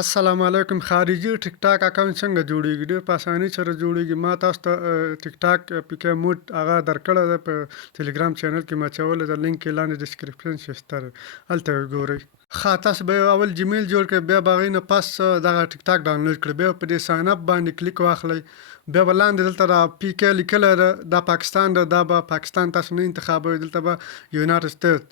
السلام علیکم. خارجي ټیک ټاک اکاونټ څنګه جوړیږي؟ ډېر په اسانۍ سره جوړیږي. ما تاسو ته ټیک ټاک پکې موډ هغه درکړی دی په ټلګرام چینل کې ما اچولی ده، لینک یې لاندې ډسکرپشن کې شته دی، هلته یې وګورئ. تاسو به اول جیمیل جوړ کړئ، بیا به هغې نه پس دغه ټیک ټاک ډاونلوډ کړئ، بیا په دې ساین اپ باندې کلیک واخلئ، بیا به لاندې دلته دا پی کې لیکلی ده، دا پاکستان ده، دا به پاکستان تاسو نه انتخابوئ، دلته به یونایټډ سټیټ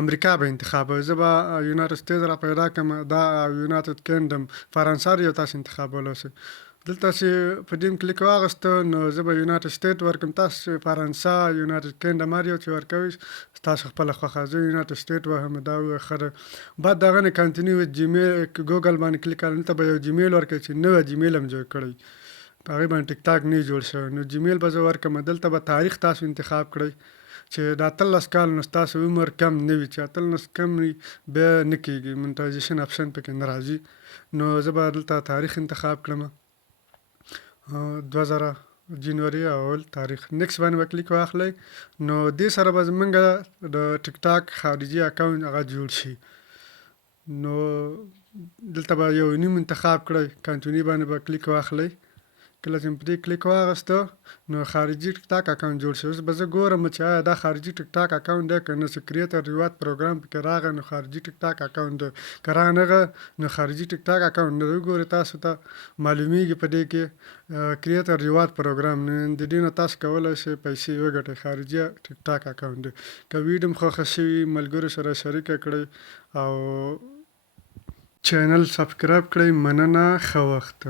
امریکا به انتخابوئ. زه به یونایټډ سټیټ را پیدا کړم، دا یونایټډ کینګډم فرانسه یو تاسو انتخابولی شئ. دلته چې په دې کلیک واغسته نو زه به یونایټډ سټیټ ورکړم، تاسو چې فرانسه یونایټډ کینګډم هر یو چې ورکوئ تاسو خپله خوښه. زه یونایټډ سټیټ وهم، دا وویل ښه ده. بعد د هغه نه کنټینیو ویث جیمیل ګوګل باندې کلیک کړئ، دلته به یو جیمیل ورکړئ چې نوی جیمیل هم جوړ کړئ، په هغې باندې ټیک ټاک نه جوړ شوی. نو جیمیل به زه ورکړم، دلته به تاریخ تاسو انتخاب کړئ چې د 18 کال نو ستاسو عمر کم نه وي، چې 18 کم وي بیا نه کېږي، منټایزیشن اپشن پکې نه راځي. نو زه به دلته تاریخ انتخاب کړم، 2000 جنوري اول تاریخ. نیکس باندې به کلیک واخلئ. نو دې سره به زمونږ د ټیک ټاک خارجي اکاونټ هغه جوړ شي. نو دلته به یو نوم انتخاب کړئ، کنټینیو باندې به کلیک واخلئ. کله چې په دې کلیک واغسته نو خارجي ټیک ټاک اکاونټ جوړ شي. اوس به زه ګورم چې آیا دا خارجي ټیک ټاک اکاونټ دی که نه، چې کریټر ریوارډ پروګرام پکې راغی نو خارجي ټیک ټاک اکاونټ دی، که رانغی نو خارجي ټیک ټاک اکاونټ نه دی. وګورئ تاسو ته معلومیږي په دې کې کریټر ریوارډ پروګرام، نو د دې نه تاسو کولی شئ پیسې وګټئ. خارجي ټیک ټاک اکاونټ دی. که ویډیو مو خوښه شوي ملګرو سره شریکه کړئ او چینل سبسکرایب کړئ. مننه، ښه وخت.